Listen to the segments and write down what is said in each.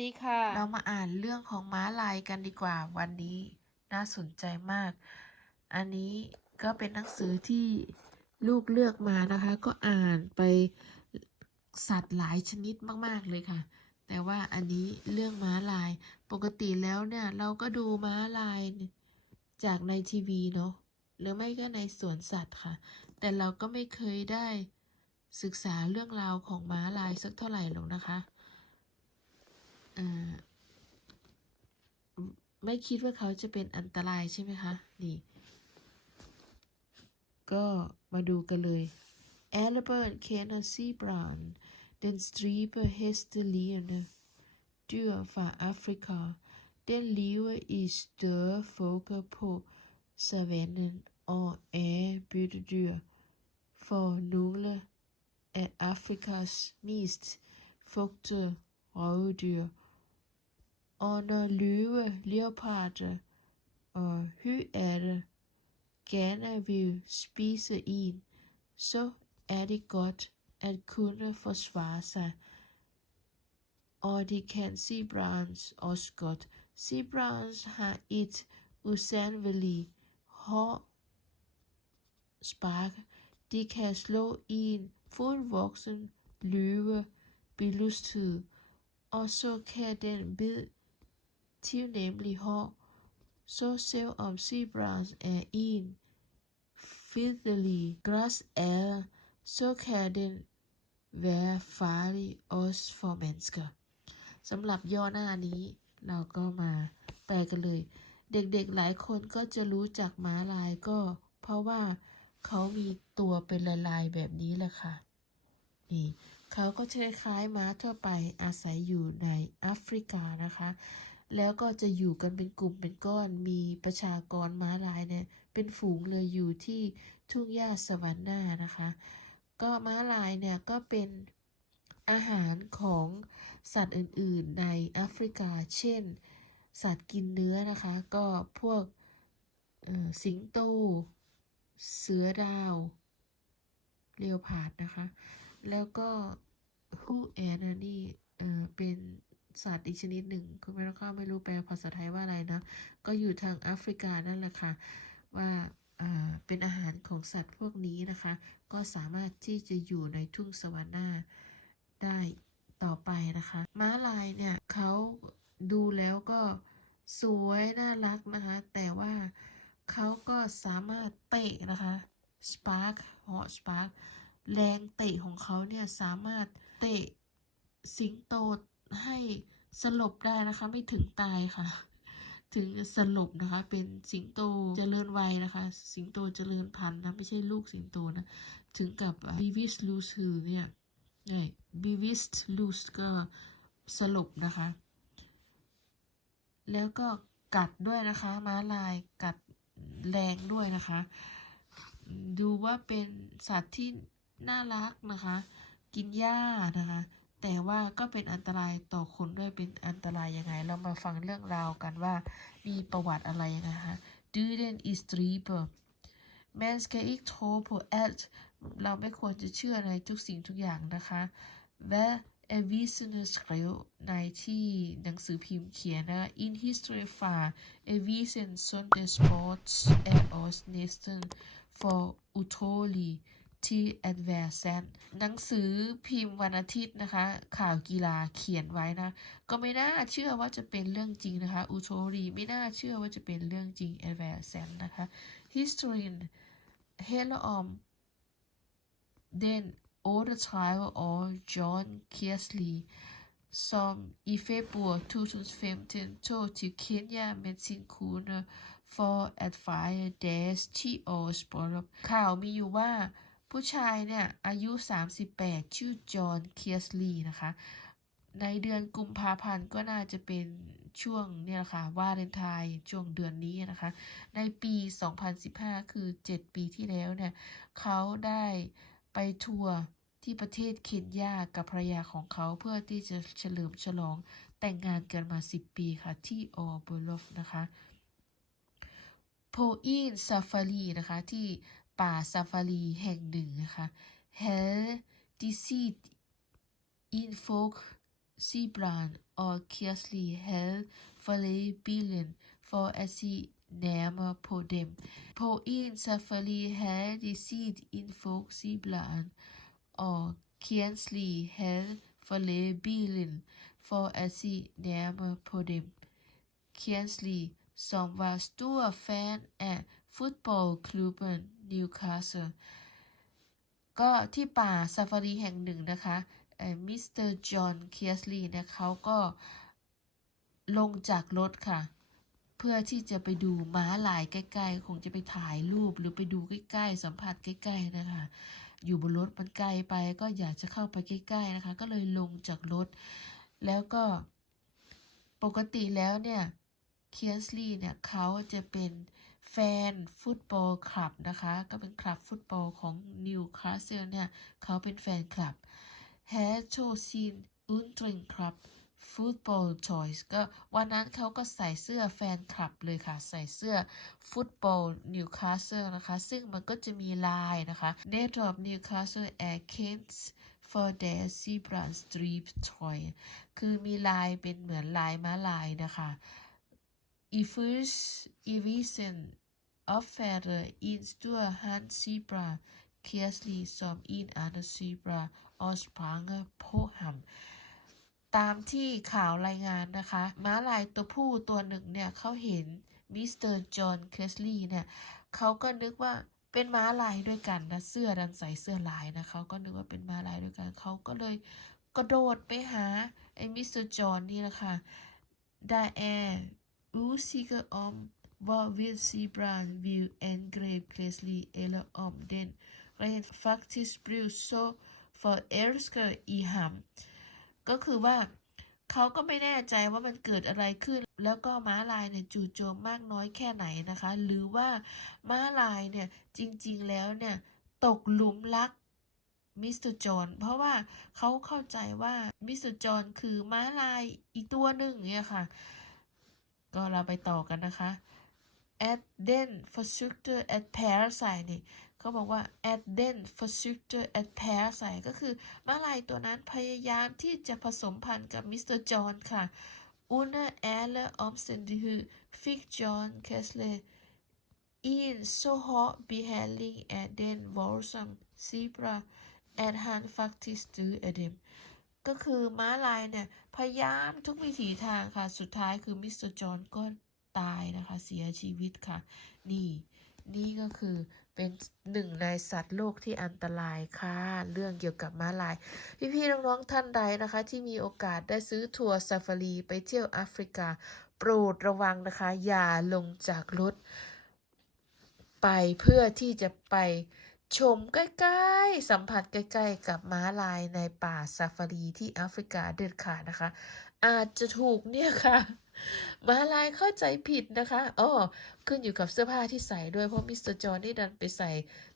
ดีค่ะ เรามาอ่านเรื่องของม้าลายกันดีกว่า วันนี้น่าสนใจมาก อันนี้ก็เป็นหนังสือที่ลูกเลือกมานะคะ ก็อ่านไปสัตว์หลายชนิดมาก ๆ เลยค่ะ แต่ว่าอันนี้เรื่องม้าลาย ปกติแล้วเนี่ยเราก็ดูม้าลายจากในทีวีเนาะ หรือไม่ก็ในสวนสัตว์ค่ะ แต่เราก็ไม่เคยได้ศึกษาเรื่องราวของม้าลายสักเท่าไหร่หรอกนะคะ ไม่คิดว่าเขาจะเป็นอันตรายใช่ไหมคะ นี่ ก็มาดูกันเลย Albert kender zebraen, den stribe hestelierne dyr fra Afrika. Den lever i større flokke på savannen og er byttedyr for nogle af Afrikas mest frugtede rovdyr. Og når løve, leoparder og hyæner gerne vil spise en, så er det godt at kunne forsvare sig. Og det kan zebraens også godt. Zebraens har et usandvilligt hårdt spark. De kan slå en fuldvoksen løve belustet, og så kan den bide tilnæmlig hård. Så selvom zebraen er en fedelig græsæder, så kan den være farlig også for mennesker สำหรับย่อหน้านี้ เราก็มาแปลกันเลย เด็กๆหลายคนก็จะรู้จักม้าลายก็ เพราะว่าเขามีตัวเป็นลายๆแบบนี้แหละค่ะ นี่เขาก็คล้ายม้าทั่วไปอาศัยอยู่ในแอฟริกานะคะ แล้วก็จะอยู่กันเป็นกลุ่มเป็นก้อน มีประชากรม้าลายเนี่ยเป็นฝูงเลยอยู่ที่ทุ่งหญ้าสวรรค์หน้านะคะ ก็ม้าลายเนี่ยก็เป็นอาหารของสัตว์อื่นๆในแอฟริกา เช่น สัตว์กินเนื้อนะคะ ก็พวกสิงโต เสือดาวเลโอพาดนะคะ แล้วก็ฮูแอนนะนี่เออเป็น สัตว์อีกชนิดหนึ่ง คุณแม่ก็ไม่รู้แปลภาษาไทยว่าอะไรนะ ก็อยู่ทางแอฟริกานั่นแหละค่ะ ว่าเป็นอาหารของสัตว์พวกนี้นะคะ ก็สามารถที่จะอยู่ในทุ่งสวรรค์หน้าได้ต่อไปนะคะ ม้าลายเนี่ยเขาดูแล้วก็สวยน่ารักนะคะ แต่ว่าเขาก็สามารถเตะนะคะ spark hot spark แรงเตะของเขาเนี่ยสามารถเตะสิงโต ให้สลบได้นะคะ ไม่ถึงตายค่ะ ถึงสลบนะคะ เป็นสิงโตเจริญวัยนะคะ สิงโตเจริญพันธุ์นะไม่ใช่ลูกสิงโตนะ ถึงกับบีวิสลูซือเนี่ยบีวิสลูสก็สลบนะคะ แล้วก็กัดด้วยนะคะ ม้าลายกัดแรงด้วยนะคะ ดูว่าเป็นสัตว์ที่น่ารักนะคะ กินหญ้านะคะ แต่ว่าก็เป็นอันตรายต่อคนด้วยเป็นอันตรายยังไง เรามาฟังเรื่องราวกันว่ามีประวัติอะไรยังไงคะดูเดนอิสตรีเปอร์ Man s k a i k t o på alt เราไม่ควรจะเชื่อในทุกสิ่งทุกอย่างนะคะ Hvad aviserne skrev ในที่หนังสือพิมพ์เขียนนะ In history fra v i s e n Sundagssports er også næsten for Utoli være sand หนังสือพิมพ์วันอาทิตย์นะคะ ข่าวกีฬาเขียนไว้นะ ก็ไม่น่าเชื่อว่าจะเป็นเรื่องจริงนะคะ อุโทรีไม่น่าเชื่อว่าจะเป็นเรื่องจริง at være sand นะคะ History handler om den 38-årige John Kearsley, som i februar 2015 tog til Kenya med sin kone for at fejre deres 10-års bryllup ข่าวมีอยู่ว่า ผู้ชายเนี่ยอายุ 38 ชื่อจอห์นเคียสลีย์นะคะ ในเดือนกุมภาพันธ์ก็น่าจะเป็นช่วงเนี่ยแหละค่ะวาเลนไทน์ช่วงเดือนนี้นะคะ ในปี 2015 คือ 7 ปีที่แล้วเนี่ยเขาได้ไปทัวร์ที่ประเทศเคนยากับภรรยาของเขาเพื่อที่จะเฉลิมฉลองแต่งงานกันมา 10 ปีค่ะ ที่ออเบลฟนะคะโพอินซาฟารีนะคะ ที่ ป่าซาฟารีแห่งหนึ่งนะคะเฮลดิซีอินโฟกซีบราน or Kearsley held flere billion for at se nærmere på dem. På en safari havde de set en fox i bladen, og Kearsley havde flere billion for at se nærmere på dem. Kearsley, som var stor fan af fodboldklubben Newcastle, ก็ที่ป่าซาฟารีแห่งหนึ่งนะคะมิสเตอร์จอห์นเคียสลีย์เนี่ยเขาก็ลงจากรถค่ะ เพื่อที่จะไปดูม้าลายใกล้ๆ คงจะไปถ่ายรูปหรือไปดูใกล้ๆ สัมผัสใกล้ๆนะคะ อยู่บนรถมันไกลไปก็อยากจะเข้าไปใกล้ๆนะคะ ก็เลยลงจากรถ แล้วก็ปกติแล้วเนี่ยเคียสลีย์เนี่ยเขาจะเป็น แฟนฟุตบอลคลับนะคะ ก็เป็นคลับฟุตบอลของนิวคาสเซิลเนี่ย เขาเป็นแฟนคลับ h a d o s i n u n t r i n Club Football Choice ก็วันนั้นเขาก็ใส่เสื้อแฟนคลับเลยค่ะ ใส่เสื้อฟุตบอลนิวคาสเซิลนะคะ ซึ่งมันก็จะมีลายนะคะ Net of Newcastle Air k e n s for their zebra strip toy คือมีลายเป็นเหมือนลายม้าลายนะคะ i f u s i v i s e n of feather in stor hanzebra Kearsley som en anden zebra og sprang på ham ตามที่ข่าวรายงานนะคะ ม้าลายตัวผู้ตัวหนึ่งเนี่ยเขาเห็นมิสเตอร์จอห์นเคสลีย์เนี่ยเขาก็นึกว่าเป็นม้าลายด้วยกันนะเสื้อดันใส่เสื้อลายนะเขาก็นึกว่าเป็นม้าลายด้วยกันเขาก็เลยกระโดดไปหาไอ้มิสเตอร์จอห์นนี่แหละค่ะได้แอร์อูซิกออมว่าวิลซีบรานวิลแอน เกรฟเคสลีย์เอลออมเดน rent faktisk blev så forelsket i ham ก็คือว่าเขาก็ไม่แน่ใจว่ามันเกิดอะไรขึ้น แล้วก็ม้าลายเนี่ยจู่โจมมากน้อยแค่ไหนนะคะ หรือว่าม้าลายเนี่ยจริงๆแล้วเนี่ยตกหลุมรักมิสเตอร์จอห์นเพราะว่าเขาเข้าใจว่ามิสเตอร์จอห์นคือม้าลายอีกตัวหนึ่งเนี่ยค่ะ ก็เราไปต่อกันนะคะ at den forsøgte at pære sig นี่เขาบอกว่า at den forsøgte at pære sig ก็คือมาลายตัวนั้นพยายามที่จะผสมพันธุ์กับมิสเตอร์จอห์นค่ะ under alle omstændigheder fik John Kessler en så hård behandling af den voldsom zebra at han faktisk døde af dem ก็คือม้าลายเนี่ย พยายามทุกวิถีทางค่ะ สุดท้ายคือมิสเตอร์จอห์นก็ ตายนะคะ เสียชีวิตค่ะ นี่ นี่ก็คือเป็นหนึ่งในสัตว์โลกที่อันตรายค่ะ เรื่องเกี่ยวกับม้าลาย พี่ๆน้องๆท่านใดนะคะ ที่มีโอกาสได้ซื้อทัวร์ซาฟารีไปเที่ยวแอฟริกา โปรดระวังนะคะ อย่าลงจากรถ ไปเพื่อที่จะไป ชมใกล้ๆ สัมผัสใกล้ๆ กับม้าลายในป่าซาฟารีที่แอฟริกาเด็ดขาดนะคะ อาจจะถูกเนี่ยค่ะ ม้าลายเข้าใจผิดนะคะอ๋อขึ้นอยู่กับเสื้อผ้าที่ใส่ด้วยเพราะมิสเตอร์จอห์นนี่ดันไปใส่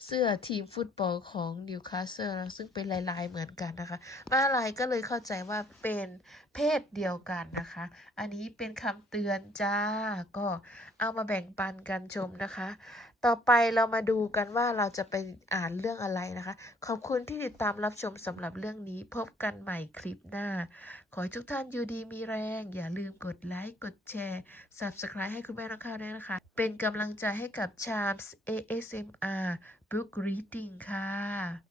เสื้อทีมฟุตบอลของนิวคาสเซิลซึ่งเป็นลายๆเหมือนกันนะคะ ม้าลายก็เลยเข้าใจว่าเป็นเพศเดียวกันนะคะ อันนี้เป็นคำเตือนจ้าก็เอามาแบ่งปันกันชมนะคะ ต่อไปเรามาดูกันว่าเราจะไปอ่านเรื่องอะไรนะคะ ขอบคุณที่ติดตามรับชมสำหรับเรื่องนี้พบกันใหม่คลิปหน้า ขอให้ทุกท่านอยู่ดีมีแรง อย่าลืมกดไลค์กดแชร์ Subscribe ให้คุณแม่น้องข้าวด้วยนะคะ เป็นกำลังใจให้กับ Charms ASMR Book Reading ค่ะ